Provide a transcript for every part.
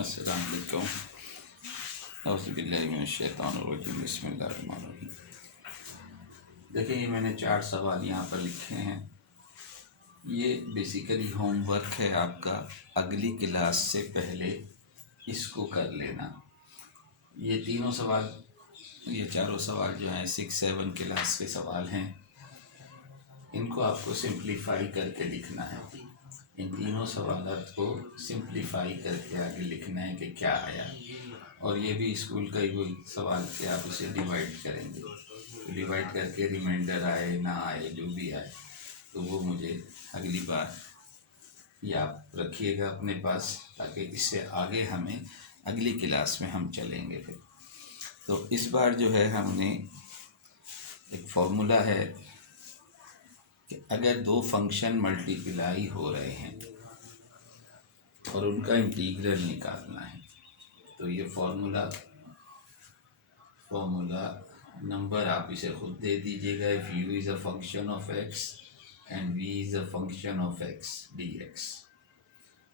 अस्सलाम वालेकुम। औज़ुबिल्लाहि मिनश्शैतानिर्रजीम। बिस्मिल्लाहिर्रहमानिर्रहीम। देखिए, ये मैंने 4 सवाल यहाँ पर लिखे हैं। ये बेसिकली होमवर्क है आपका, अगली क्लास से पहले इसको कर लेना। ये तीनों सवाल, ये चारों सवाल जो हैं 6-7 क्लास के सवाल हैं। इनको आपको सिंप्लीफाई करके लिखना है। इन तीनों सवालात को सिंप्लीफाई करके आगे लिखना है कि क्या आया। और ये भी स्कूल का ही कोई सवाल कि आप उसे डिवाइड करेंगे, तो डिवाइड करके रिमाइंडर आए ना आए जो भी आए तो वो मुझे अगली बार याद रखिएगा अपने पास, ताकि इससे आगे हमें अगली क्लास में हम चलेंगे फिर। तो इस बार जो है हमने एक फॉर्मूला है कि अगर दो फंक्शन मल्टीप्लाई हो रहे हैं और उनका इंटीग्रल निकालना है, तो ये फॉर्मूला नंबर आप इसे खुद दे दीजिएगा। If u is a function of x and v is a function of x dx,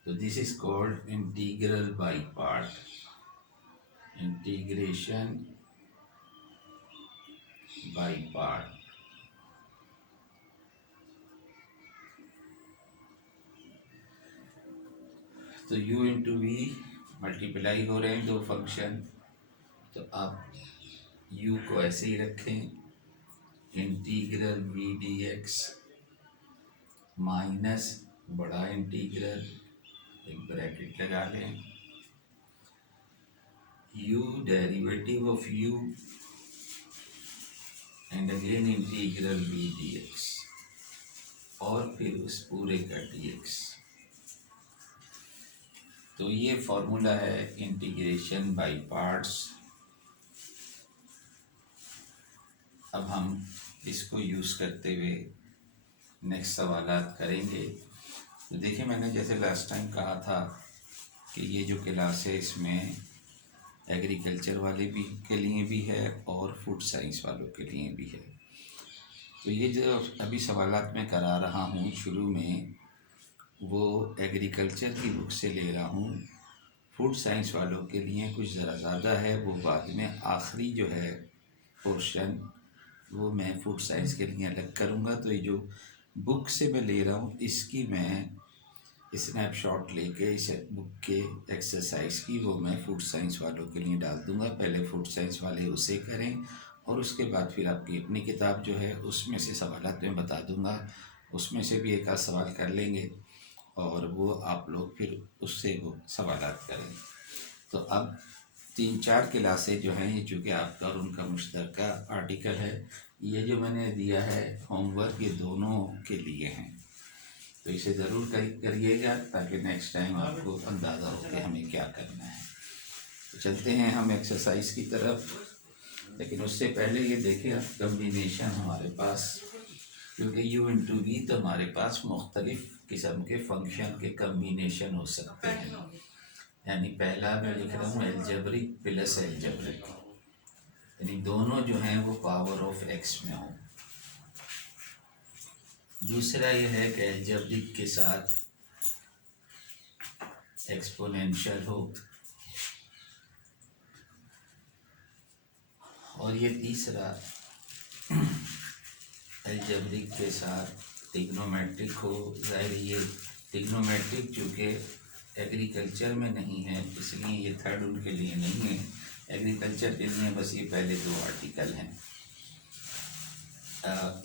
तो this is called integral by part, integration by part. तो u इंटू वी मल्टीप्लाई हो रहे हैं दो फंक्शन, तो आप u को ऐसे ही रखें, इंटीग्रल v dx माइनस बड़ा इंटीग्रल, एक ब्रैकेट लगा लें, u derivative of u and again integral v dx और फिर उस पूरे का dx। तो ये फॉर्मूला है इंटीग्रेशन बाय पार्ट्स। अब हम इसको यूज़ करते हुए नेक्स्ट सवालात करेंगे। तो देखिए, मैंने जैसे लास्ट टाइम कहा था कि ये जो क्लास है इसमें एग्रीकल्चर वाले भी के लिए भी है और फूड साइंस वालों के लिए भी है। तो ये जो अभी सवालात मैं करा रहा हूँ शुरू में, वो एग्रीकल्चर की बुक से ले रहा हूँ। फूड साइंस वालों के लिए कुछ ज़रा ज़्यादा है, वो बाद में आखिरी जो है पोर्शन वो मैं फूड साइंस के लिए अलग करूँगा। तो ये जो बुक से मैं ले रहा हूँ इसकी मैं स्नैपशॉट लेके इस बुक के एक्सरसाइज की वो मैं फूड साइंस वालों के लिए डाल दूँगा। पहले फूड साइंस वाले उसे करें और उसके बाद फिर आपकी अपनी किताब जो है उसमें से सवालात मैं बता दूँगा, उसमें से भी एक आध सवाल कर लेंगे और वो आप लोग फिर उससे वो सवालात करें। तो अब 3-4 क्लासें जो हैं ये चूँकि आपका और उनका मुश्तरका आर्टिकल है, ये जो मैंने दिया है होमवर्क ये दोनों के लिए हैं, तो इसे ज़रूर करिएगा ताकि नेक्स्ट टाइम आपको अंदाज़ा हो कि हमें क्या करना है। तो चलते हैं हम एक्सरसाइज की तरफ, लेकिन उससे पहले ये देखें आप कम्बिनेशन हमारे पास, क्योंकि u इंटू वी तो हमारे पास मुख्तलिफ़ किस्म के फंक्शन के कम्बिनेशन हो सकते हैं। यानी पहला मैं लिख रहा हूँ एल्जेब्रिक प्लस एल्जेब्रिक, यानी दोनों जो हैं वो पावर ऑफ x में हो। दूसरा ये है कि एल्जेब्रिक के साथ एक्सपोनेंशियल हो। और ये तीसरा एल्जेब्रिक के साथ ट्रिग्नोमेट्रिक हो। ज़ाहिर ये ट्रिग्नोमेट्रिक चूँकि एग्रीकल्चर में नहीं है इसलिए ये थर्ड उनके लिए नहीं है, एग्रीकल्चर के लिए बस ये पहले दो आर्टिकल हैं।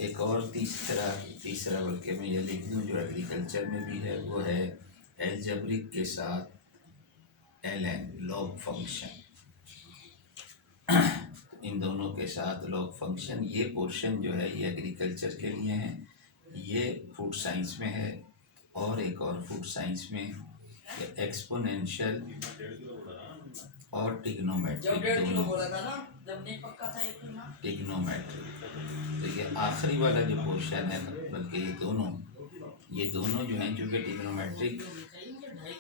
एक और तीसरा बल्कि मैं ये लिख दूँ जो एग्रीकल्चर में भी है, वो है एल्जेब्रिक के साथ ln लॉग फंक्शन। इन दोनों के साथ लॉग फंक्शन, ये पोर्शन जो है ये एग्रीकल्चर के लिए है, ये फूड साइंस में है और एक और फूड साइंस में एक्सपोनेंशियल और ट्रिग्नोमेट्रिक दोनों। ट्रिग्नोमेट्रिक तो ये आखिरी वाला जो पोर्शन है, बल्कि ये दोनों जो हैं चूँकि ट्रिग्नोमेट्रिक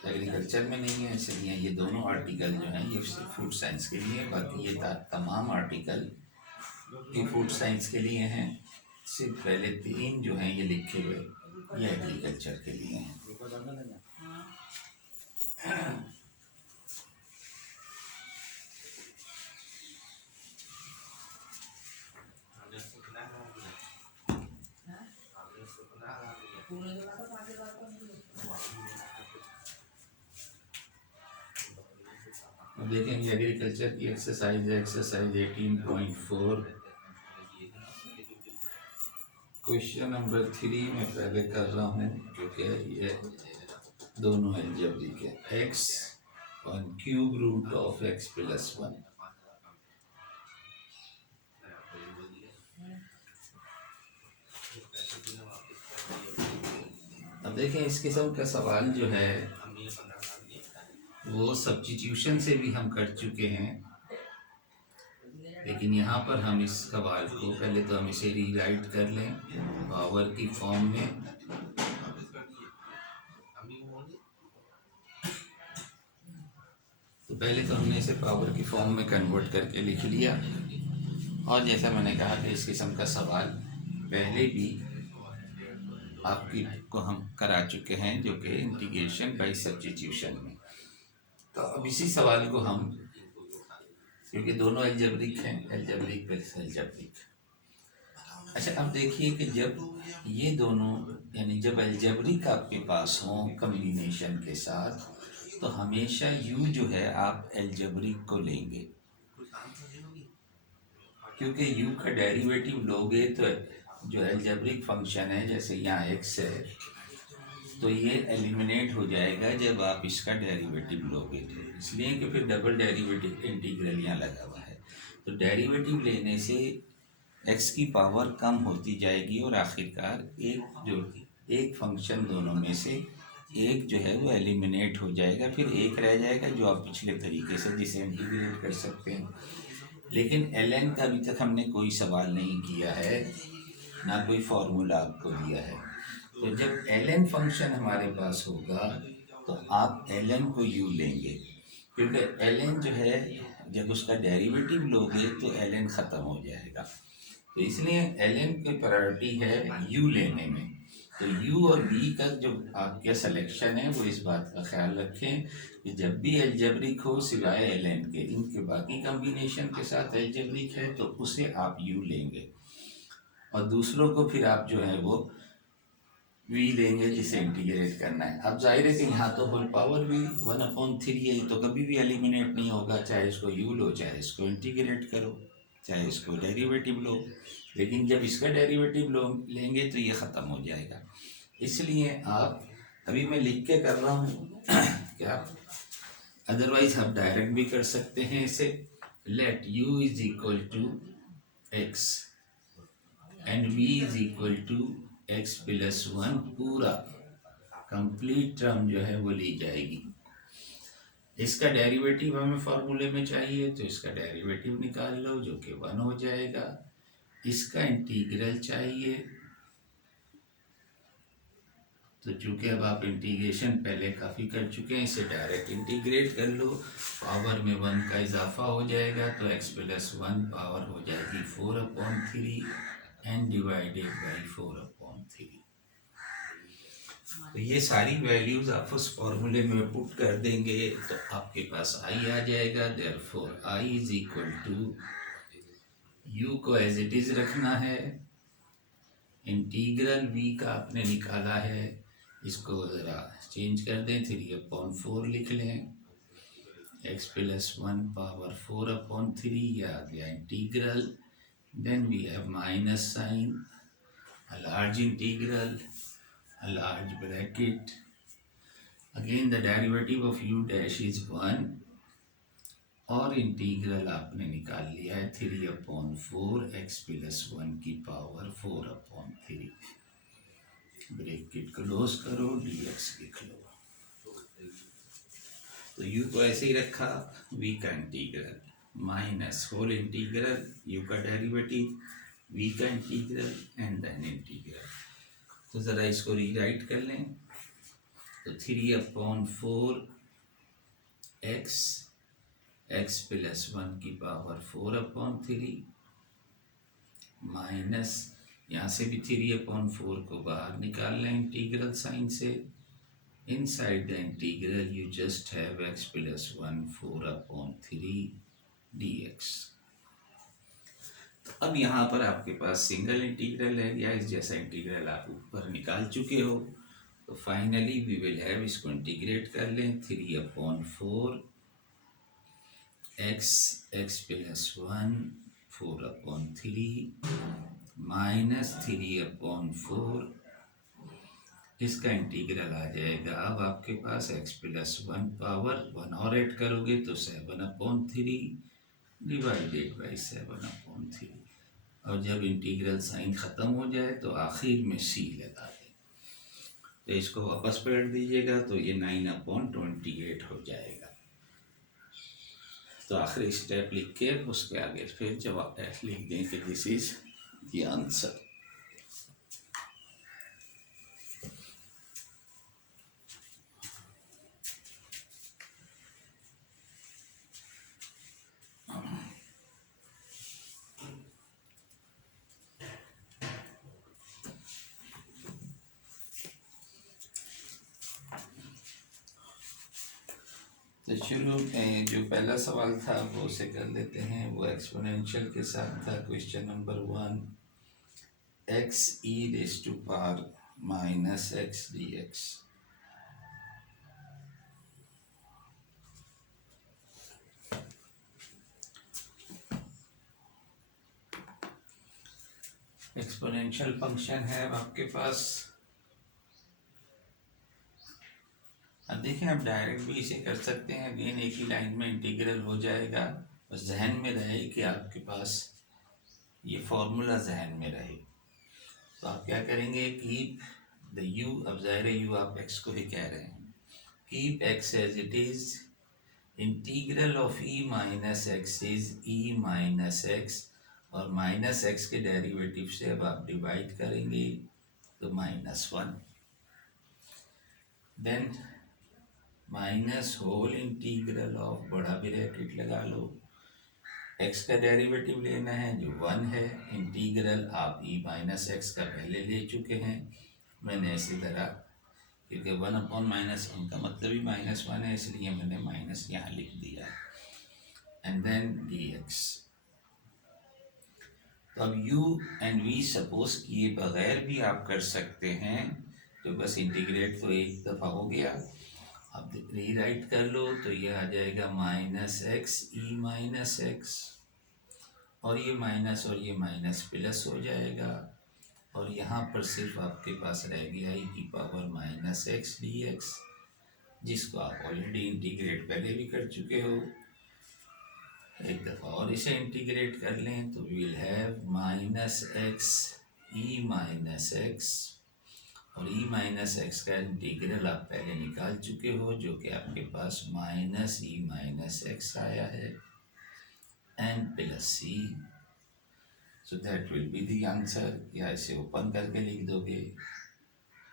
एग्रीकल्चर में नहीं है इसलिए ये दोनों आर्टिकल जो हैं ये फूड साइंस के लिए, बाकी ये तमाम आर्टिकल ये फूड साइंस के लिए हैं। सिर्फ पहले 3 जो हैं ये लिखे हुए ये एग्रीकल्चर के लिए हैं। देखेंगे एग्रीकल्चर की एक्सरसाइज है, एक्सरसाइज 18.4 क्वेश्चन नंबर 3 में पहले कर रहा हूँ क्योंकि ये दोनों अलजेब्रिक है। x और cube root of x plus 1। अब देखें इस किस्म का सवाल जो है वो सब्स्टिट्यूशन से भी हम कर चुके हैं, लेकिन यहाँ पर हम इस सवाल को पहले तो हम इसे रीराइट कर लें पावर की फॉर्म में। तो पहले तो हमने इसे पावर की फॉर्म में कन्वर्ट करके लिख लिया, और जैसा मैंने कहा कि इस किस्म का सवाल पहले भी आपकी को हम करा चुके हैं, जो कि इंटीग्रेशन बाय सब्स्टिट्यूशन में। तो अब इसी सवाल को हम, क्योंकि दोनों अलजेब्रिक हैं, अलजेब्रिक प्लस अलजेब्रिक। अच्छा, अब देखिए कि जब ये दोनों यानी जब अलजेब्रिक आपके पास हो कम्बिनेशन के साथ, तो हमेशा यू जो है आप अलजेब्रिक को लेंगे, क्योंकि यू का डेरिवेटिव लोगे तो जो अलजेब्रिक फंक्शन है, जैसे यहाँ एक्स है, तो ये एलिमिनेट हो जाएगा जब आप इसका डेरिवेटिव लोगे। तो इसलिए कि फिर डबल डेरिवेटिव इंटीग्रल यहाँ लगा हुआ है, तो डेरिवेटिव लेने से एक्स की पावर कम होती जाएगी और आखिरकार एक फंक्शन दोनों में से एक जो है वो एलिमिनेट हो जाएगा, फिर एक रह जाएगा जो आप पिछले तरीके से जिसे इंटीग्रेट कर सकते हैं। लेकिन ln का अभी तक हमने कोई सवाल नहीं किया है, ना कोई फार्मूला आपको दिया है। तो जब ln फंक्शन हमारे पास होगा तो आप ln को u लेंगे, क्योंकि ln जो है जब उसका डेरिवेटिव लोगे तो ln ख़त्म हो जाएगा। तो इसलिए ln की प्रायोरिटी है u लेने में। तो u और v का जो आपका सिलेक्शन है वो इस बात का ख्याल रखें कि जब भी अलजेब्रिक हो सिवाय ln के, इनके बाकी कम्बिनेशन के साथ अलजेब्रिक है तो उसे आप u लेंगे, और दूसरों को फिर आप जो है वो v लेंगे जिसे इंटीग्रेट करना है। अब जाहिर है कि यहाँ तो होल पावर भी 1/3 है, तो कभी भी एलिमिनेट नहीं होगा, चाहे इसको u लो, चाहे इसको इंटीग्रेट करो, चाहे इसको डेरिवेटिव लो। लेकिन जब इसका डेरिवेटिव लो लेंगे तो ये ख़त्म हो जाएगा। इसलिए आप, अभी मैं लिख के कर रहा हूँ क्या, अदरवाइज आप डायरेक्ट भी कर सकते हैं इसे। Let u is equal to x and v is equal to x plus 1, पूरा कंप्लीट टर्म जो है वो ली जाएगी। इसका डेरिवेटिव हमें फार्मूले में चाहिए, तो इसका डेरिवेटिव निकाल लो जो कि 1 हो जाएगा। इसका इंटीग्रल चाहिए, तो चूँकि अब आप इंटीग्रेशन पहले काफ़ी कर चुके हैं, इसे डायरेक्ट इंटीग्रेट कर लो, पावर में 1 का इजाफा हो जाएगा, तो x प्लस 1 पावर हो जाएगी 4/3 एंड डिवाइडेड बाई 4/3। तो ये सारी वैल्यूज आप उस फॉर्मूले में पुट कर देंगे तो आपके पास i आ जाएगा। Therefore i is equal to, u को एज इट इज रखना है, इंटीग्रल v का आपने निकाला है, इसको ज़रा चेंज कर दें, 3/4 लिख लें, x प्लस 1 पावर 4/3, यह आ गया integral. Then we have minus sign, a large integral, a large bracket, again the derivative of u dash is 1, और इंटीग्रल आपने निकाल लिया है 3/4 x प्लस 1 की पावर 4/3, ब्रैकेट क्लोज करो, dx लिख लो। तो u को ऐसे ही रखा, v का integral minus whole integral u का डेरिवेटिव, v का इंटीग्रल एंड देन इंटीग्रल। तो ज़रा इसको रीराइट कर लें, तो 3/4 x प्लस 1 की पावर 4/3 माइनस, यहाँ से भी 3/4 को बाहर निकाल लें इंटीग्रल साइन से, inside the integral you just have x plus 1 4/3 dx। तो अब यहाँ पर आपके पास सिंगल इंटीग्रल है, या इस जैसा इंटीग्रल आप ऊपर निकाल चुके हो। तो फाइनली वी विल हैव, इसको इंटीग्रेट कर लें, 3/4 एक्स प्लस 1 4/3 -3/4, इसका इंटीग्रल आ जाएगा। अब आपके पास x प्लस 1 पावर 1 और ऐड करोगे तो 7/3 डिवाइडेड बाई 7/3, और जब इंटीग्रल साइन ख़त्म हो जाए तो आखिर में c लगा दें। तो इसको वापस पलट दीजिएगा तो ये 9/28 हो जाएगा। तो आखिरी स्टेप लिख के उसके आगे फिर जवाब लिख दें कि दिस इज द आंसर। तो चलो जो पहला सवाल था वो उसे कर लेते हैं। वो एक्सपोनेंशियल के साथ था। Question number 1, x e⁻⁻x dx। Exponential function है अब आपके पास। अब देखिए आप डायरेक्ट भी इसे कर सकते हैं, अगेन एक ही लाइन में इंटीग्रल हो जाएगा। बस जहन में रहे कि आपके पास ये फॉर्मूला जहन में रहे। तो आप क्या करेंगे, कीप द u, अब ज़ाहिर है u आप x को ही कह रहे हैं, keep x as it is, integral of e-x is e-x, और -x के डेरिवेटिव से अब आप डिवाइड करेंगे तो -1, then minus whole integral of, बड़ा ब्रैकेट लगा लो, x का डेरिवेटिव लेना है जो 1 है। इंटीग्रल आप e-x का पहले ले चुके हैं, मैंने इसी तरह, क्योंकि 1/-1 का मतलब ही -1 है, इसलिए मैंने माइनस यहाँ लिख दिया। And then dx। तो अब u एंड v सपोज किए बगैर भी आप कर सकते हैं, तो बस इंटीग्रेट तो एक दफ़ा हो गया। अब रीराइट कर लो तो ये आ जाएगा -x e-x, और ये माइनस और ये माइनस प्लस हो जाएगा, और यहाँ पर सिर्फ आपके पास रह गया e⁻−x dx, जिसको आप ऑलरेडी इंटीग्रेट पहले भी कर चुके हो। एक दफ़ा और इसे इंटीग्रेट कर लें तो विल हैव -x e-x, और e-x का इंटीग्रल आप पहले निकाल चुके हो, जो कि आपके पास -e-x आया है, n plus c। So that will be the answer, या इसे ओपन करके लिख दोगे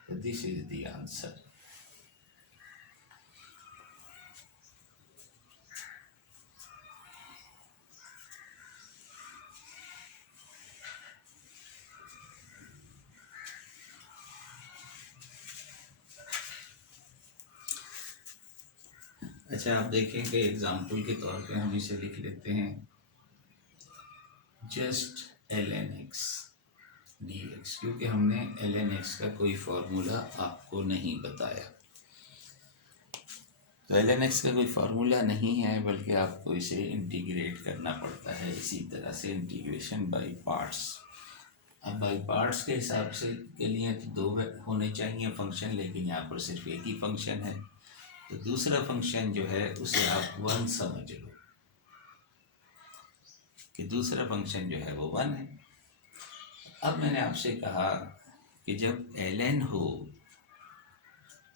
तो दिस इज द आंसर। अच्छा आप देखेंगे एग्जाम्पल के तौर पे हम इसे लिख लेते हैं, जस्ट ln x dx, क्योंकि हमने ln x का कोई फॉर्मूला आपको नहीं बताया। तो ln x का कोई फार्मूला नहीं है, बल्कि आपको इसे इंटीग्रेट करना पड़ता है, इसी तरह से इंटीग्रेशन बाय पार्ट्स। अब बाय पार्ट्स के हिसाब से के लिए तो दो होने चाहिए फंक्शन, लेकिन यहाँ पर सिर्फ एक ही फंक्शन है। तो दूसरा फंक्शन जो है उसे आप 1 समझ लो, कि दूसरा फंक्शन जो है वो 1 है। अब मैंने आपसे कहा कि जब ln हो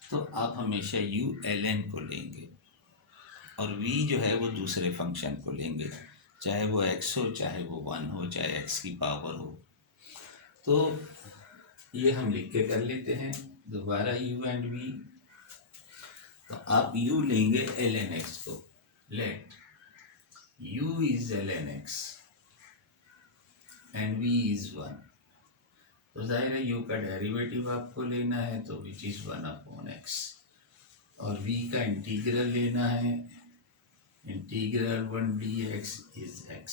तो आप हमेशा u(ln) को लेंगे, और v जो है वो दूसरे फंक्शन को लेंगे, चाहे वो x हो, चाहे वो 1 हो, चाहे x की पावर हो। तो ये हम लिख के कर लेते हैं दोबारा u एंड v। तो आप u लेंगे ln x को, let u is ln x and v is 1। तो जाहिर है u का डेरिवेटिव आपको लेना है, तो विच इज़ 1/x, और v का इंटीग्रल लेना है, इंटीग्रल 1 dx इज x।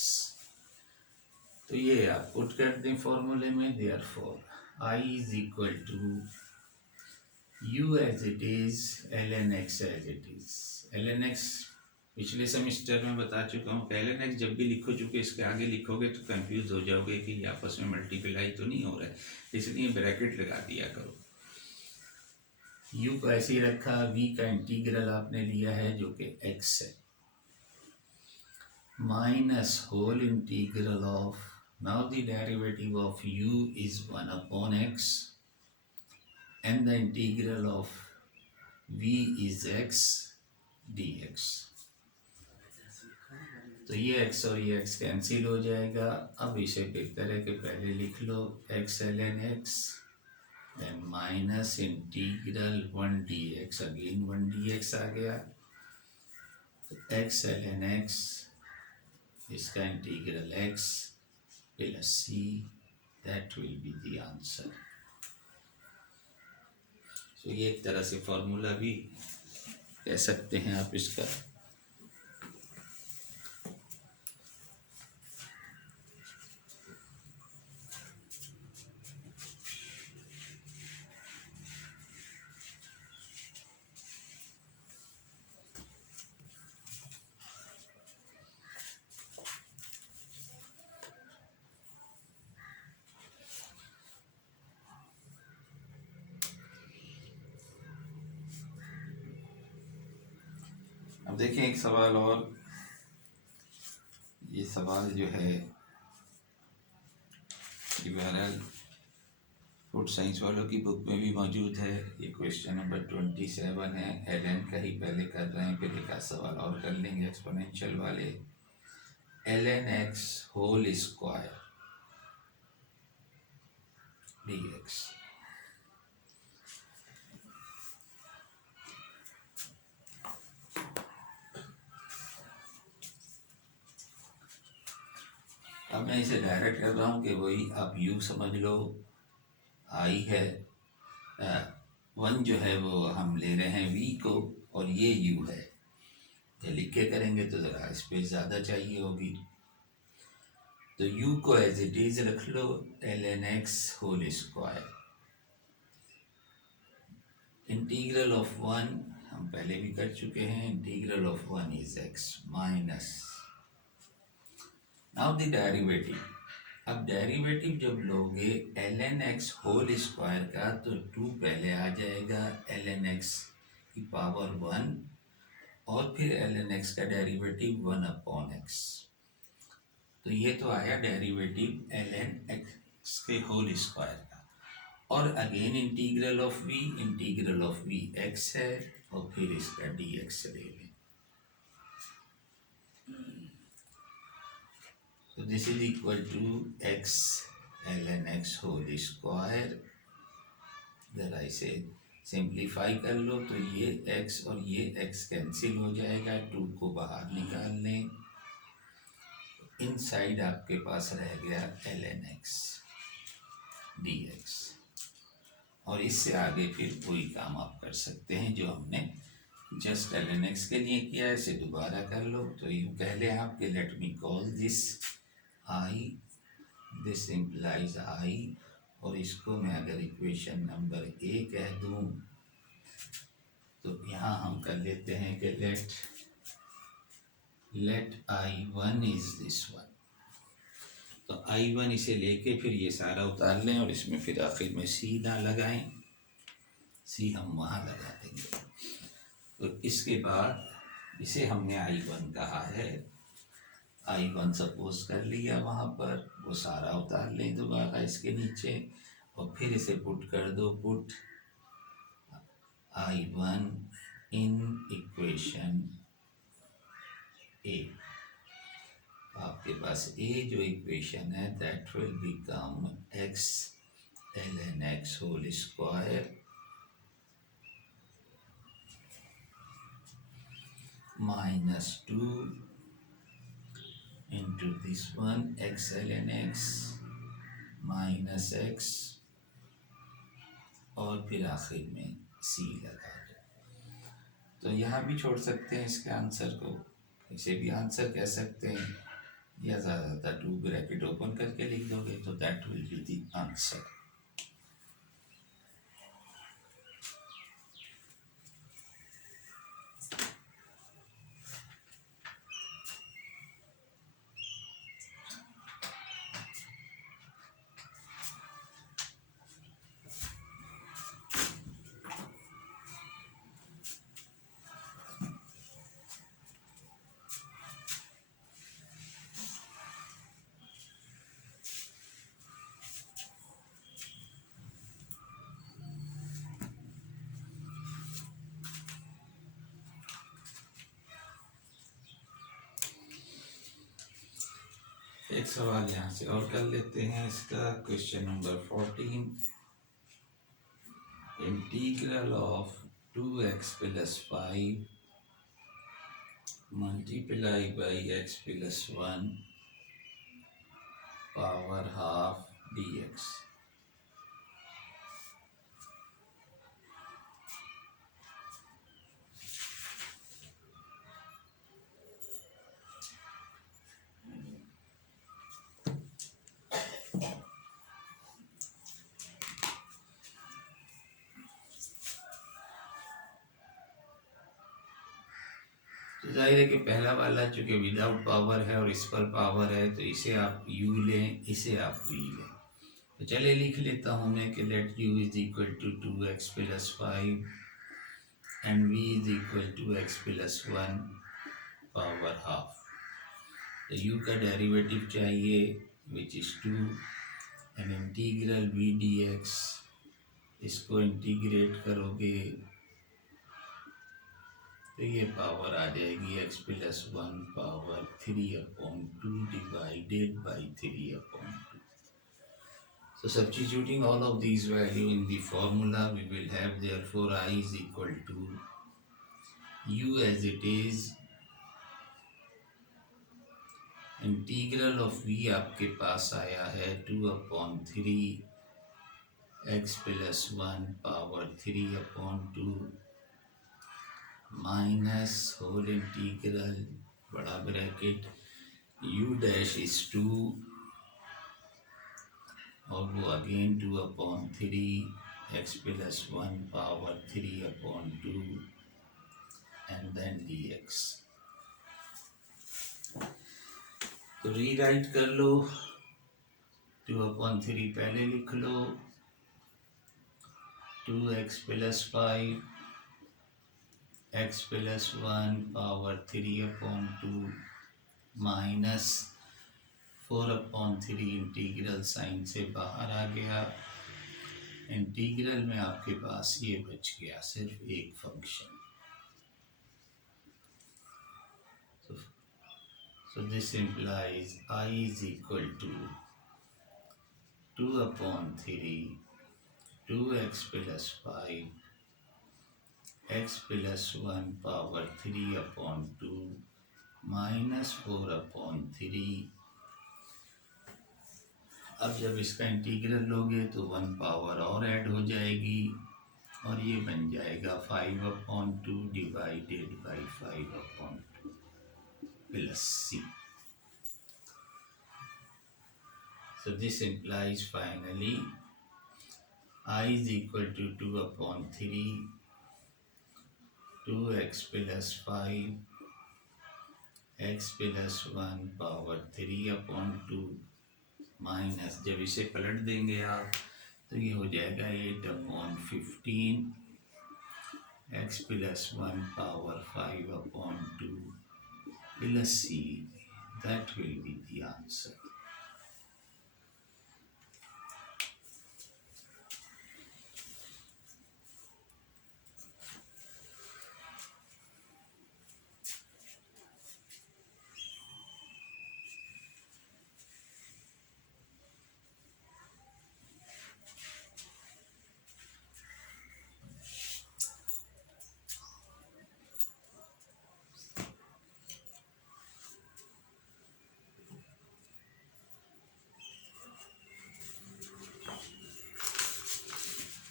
तो ये आप पुट कर दें फॉर्मूले में, therefore I is equal to u as it is ln x as it is. ln x पिछले सेमेस्टर में बता चुका हूँ, ln x जब भी लिखो, चूँकि इसके आगे लिखोगे तो कंफ्यूज हो जाओगे कि ये आपस में मल्टीप्लाई तो नहीं हो रहा है, इसलिए ब्रैकेट लगा दिया करो। u को ऐसे ही रखा, v का इंटीग्रल आपने लिया है जो कि x है, minus whole integral of, now the derivative of u is 1/x and the integral of v is x dx। तो ये x और ये x कैंसिल हो जाएगा। अब इसे बेहतर है कि पहले लिख लो x ln x then minus integral 1 dx, again 1 dx आ गया, तो x ln x, इसका integral x plus c, that will be the answer. तो ये एक तरह से फॉर्मूला भी कह सकते हैं आप इसका। अब देखिए एक सवाल और, ये सवाल जो है बहरहाल फूड साइंस वालों की बुक में भी मौजूद है। ये क्वेश्चन नंबर 27 है, ln का ही पहले कर रहे हैं, फिर एक सवाल और कर लेंगे एक्सपोनेंशियल वाले। ln x whole square dx, अब मैं इसे डायरेक्ट कर रहा हूँ कि वही आप u समझ लो, i है 1 जो है वो हम ले रहे हैं v को, और ये u है, ये लिख के करेंगे तो ज़रा स्पेस ज़्यादा चाहिए होगी, तो u को एज इट इज रख लो ln x whole square, integral of 1 हम पहले भी कर चुके हैं, integral of 1 is x minus, now the derivative. अब डेरिवेटिव जब लोगे ln x होल स्क्वायर का तो 2 पहले आ जाएगा, ln x की पावर 1, और फिर ln x का डेरिवेटिव 1/x, तो ये तो आया डेरिवेटिव ln x के होल स्क्वायर का, और again integral of v, integral of v x है, और फिर इसका dx ले लें, तो this is equal to x ln x whole square, जरा इसे सिंप्लीफाई कर लो तो ये x और ये x कैंसिल हो जाएगा, 2 को बाहर निकाल लें, इनसाइड आपके पास रह गया ln x dx, और इससे आगे फिर कोई काम आप कर सकते हैं जो हमने जस्ट ln x के लिए किया है, इसे दोबारा कर लो, तो यूँ कह लें आपके let me call this i, this implies i, और इसको मैं अगर इक्वेशन नंबर a कह दूँ तो यहाँ हम कर लेते हैं कि late i1 is this one, तो i1 इसे लेके फिर ये सारा उतार लें, और इसमें फिर आखिर में c ना लगाएं, c हम वहाँ लगा देंगे, तो इसके बाद इसे हमने i1 कहा है, i1 सपोज कर लिया वहाँ पर, वो सारा उतार लें दोबारा इसके नीचे, और फिर इसे पुट कर दो, put i1 in equation a, आपके पास a जो इक्वेशन है that will become x ln x whole square minus 2 into this one x ln x minus x, और फिर आखिर में c लगा दो, तो यहाँ भी छोड़ सकते हैं इसके आंसर को, इसे भी आंसर कह सकते हैं, या ज़्यादातर 2 ब्रैकेट ओपन करके लिख दोगे तो that will be the answer. एक सवाल यहाँ से और कर लेते हैं इसका। Question number 14, integral of 2x plus 5 multiply by x plus 1 power half dx। तो जाहिर है कि पहला वाला चूँकि विदाउट पावर है और इस पर पावर है, तो इसे आप u लें, इसे आप v लें। तो चलिए लिख लेता हूँ मैं कि let u is equal to 2x plus 5 and v is equal to x plus 1 power half. तो u का डेरिवेटिव चाहिए which is 2 and integral v dx, इसको इंटीग्रेट करोगे तो ये पावर आ जाएगी x plus 1 power 3/2 divided by 3/2। So substituting all of these value in the formula, we will have therefore I is equal to u as it is integral of v आपके पास आया है 2/3 x plus 1 power 3/2 minus whole integral बड़ा bracket u dash is 2 और वो again 2/3 x plus 1 power 3/2 and then dx। तो rewrite कर लो, 2/3 पहले लिख लो, 2x plus 5 x plus 1 power 3/2 minus 4/3 integral sign से बाहर आ गया। इंटीग्रल में आपके पास ये बच गया सिर्फ एक function. So this implies I is equal to 2/3 2x plus 5 x plus 1 power 3/2 minus 4/3। अब जब इसका इंटीग्रल लोगे तो 1 पावर और ऐड हो जाएगी और ये बन जाएगा 5/2 divided by 5/2 plus c। So this implies finally I is equal to 2/3 2x plus 5 x plus 1 power 3/2 minus, जब इसे पलट देंगे आप तो ये हो जाएगा 8/15 x plus 1 power 5/2 plus c। That will be the answer।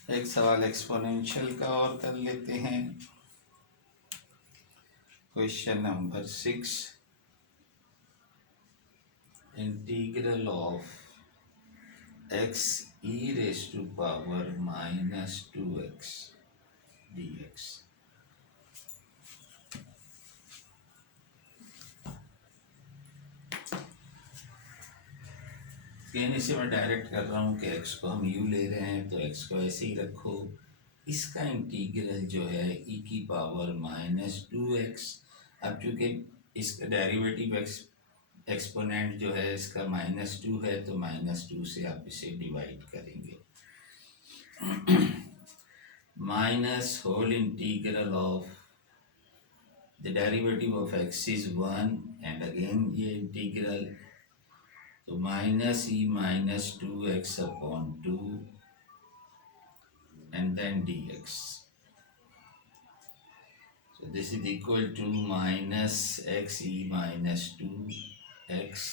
एक सवाल एक्सपोनेंशियल का और कर लेते हैं। Question number 6, integral of x e raise to power -2x dx। कहने से मैं डायरेक्ट कर रहा हूँ कि x को हम u ले रहे हैं तो x को ऐसे ही रखो। इसका इंटीग्रल जो है e की पावर -2x। अब चूँकि इसका डेरिवेटिव एक्सपोनेंट जो है इसका -2 है तो -2 से आप इसे डिवाइड करेंगे। Minus whole integral of the derivative of x is 1 and again ये इंटीग्रल, तो minus e minus 2x upon 2 and then dx. So this is equal to minus x e minus 2x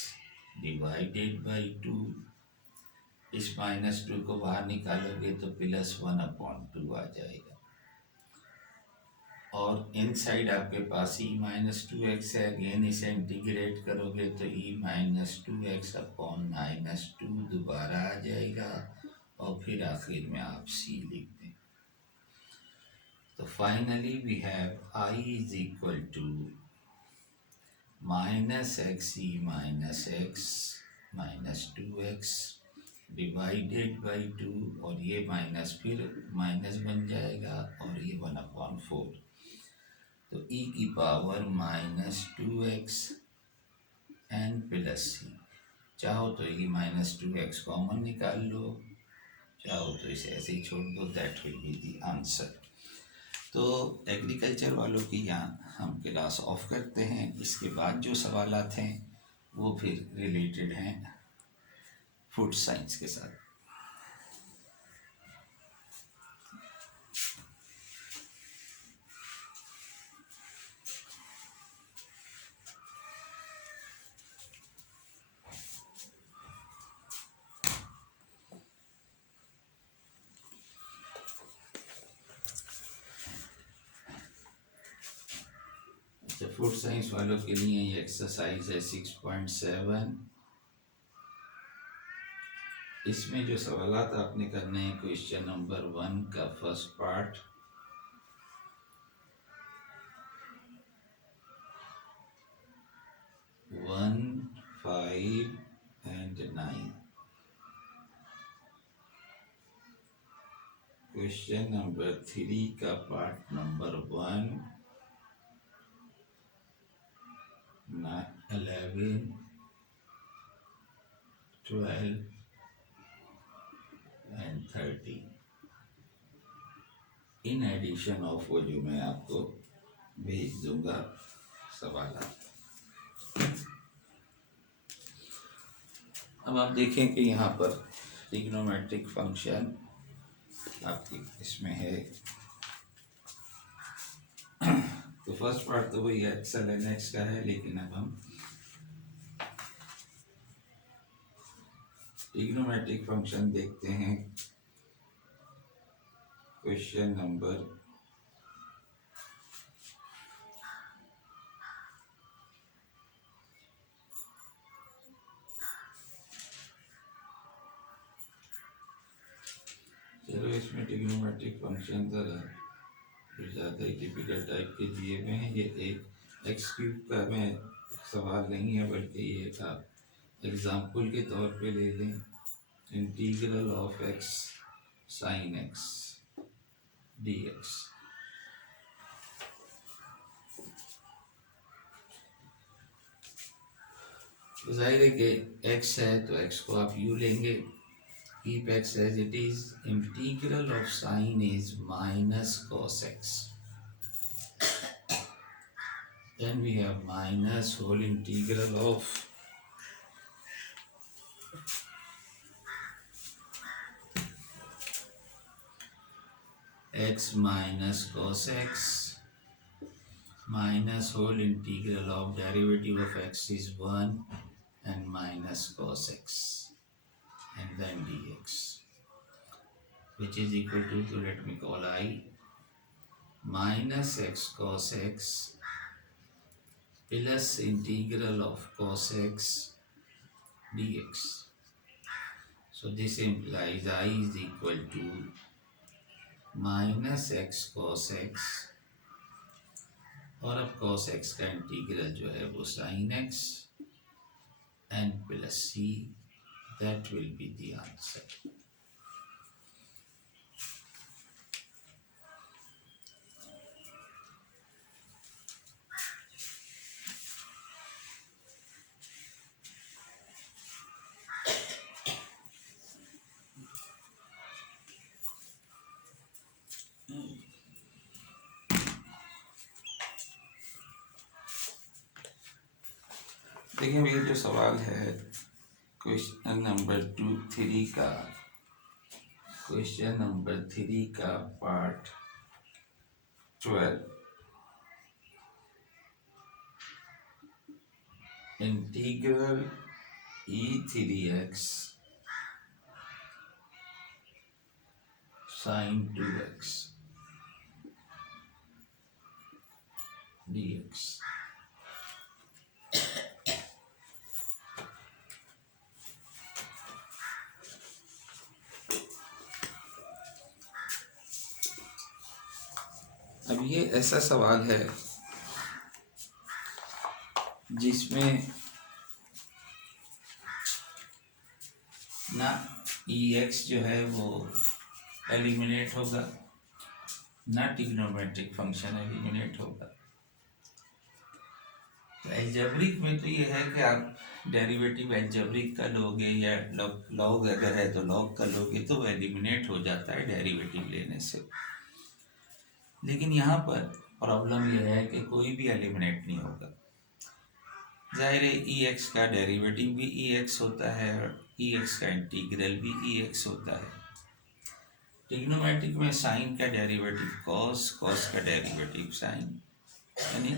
divided by 2. इस minus 2 को बाहर निकालोगे तो plus 1 upon 2 आ जाएगा, और inside आपके पास e माइनस 2x है। अगेन इसे इंटीग्रेट करोगे तो e minus 2x upon minus 2 दोबारा आ जाएगा, और फिर आखिर में आप c लिख दें। तो finally we have i is equal to minus x e minus x minus 2x divided by 2, और ये माइनस फिर माइनस बन जाएगा, और ये 1/4। तो e की power minus 2x n plus c. चाहो तो ये माइनस 2x कॉमन निकाल लो, चाहो तो इसे ऐसे ही छोड़ दो, that will be the answer. तो एग्रीकल्चर वालों की यहाँ हम क्लास ऑफ करते हैं। इसके बाद जो सवालात हैं वो फिर रिलेटेड हैं फूड साइंस के साथ। तो फूड साइंस वालों के लिए ये एक्सरसाइज है 6.7। इसमें जो सवालात आपने करने हैं, क्वेश्चन नंबर 1 का first part, one 5 and 9। Question number 3 का part number 1, 11, 12 and 13, in addition of वो जो मैं आपको भेज दूंगा सवालात। अब आप देखें कि यहाँ पर ट्रिग्नोमेट्रिक फंक्शन आपकी इसमें है। तो फर्स्ट पार्ट तो वही एक्स एल एन एक्स का है, लेकिन अब हम ट्रिग्नोमेट्रिक फंक्शन देखते हैं। Question number 0। इसमें ट्रिग्नोमेट्रिक फंक्शन ज़रा ज़्यादा ही टिपिकल टाइप के दिए हुए हैं। ये एक एक्स क्यूब का में सवाल नहीं है, बल्कि ये आप एग्जाम्पल के तौर पे ले लें। Integral of x sine x D x. जाहिर है कि x है तो x को आप u लेंगे। Keep x as it is. Integral of sine is minus cos x। Then we have minus whole integral of x minus cos x minus whole integral of derivative of x is 1 and minus cos x and then dx, which is equal to, so let me call I, minus x cos x plus integral of cos x dx. So this implies I is equal to minus x cos x, और अब cos x का integral जो है वो sin x and plus c, that will be the answer. देखिए, ये जो सवाल है क्वेश्चन नंबर 3 का part 12 integral e3x sin 2x dx। अब ये ऐसा सवाल है जिसमें ना ex जो है वो एलिमिनेट होगा, ना ट्रिग्नोमेट्रिक फंक्शन एलिमिनेट होगा। तो एल्जेब्रिक में तो ये है कि आप डेरिवेटिव एल्जेब्रिक का लोगे या लॉग अगर है तो लॉग का लोगे तो एलिमिनेट हो जाता है डेरिवेटिव लेने से। लेकिन यहाँ पर प्रॉब्लम ये है कि कोई भी एलिमिनेट नहीं होगा। जाहिर है ई एक्स का डेरिवेटिव भी ई एक्स होता है और ई एक्स का इंटीग्रल भी ई एक्स होता है। ट्रिग्नोमेट्रिक में साइन का डेरिवेटिव कॉस, कॉस का डेरिवेटिव साइन, यानी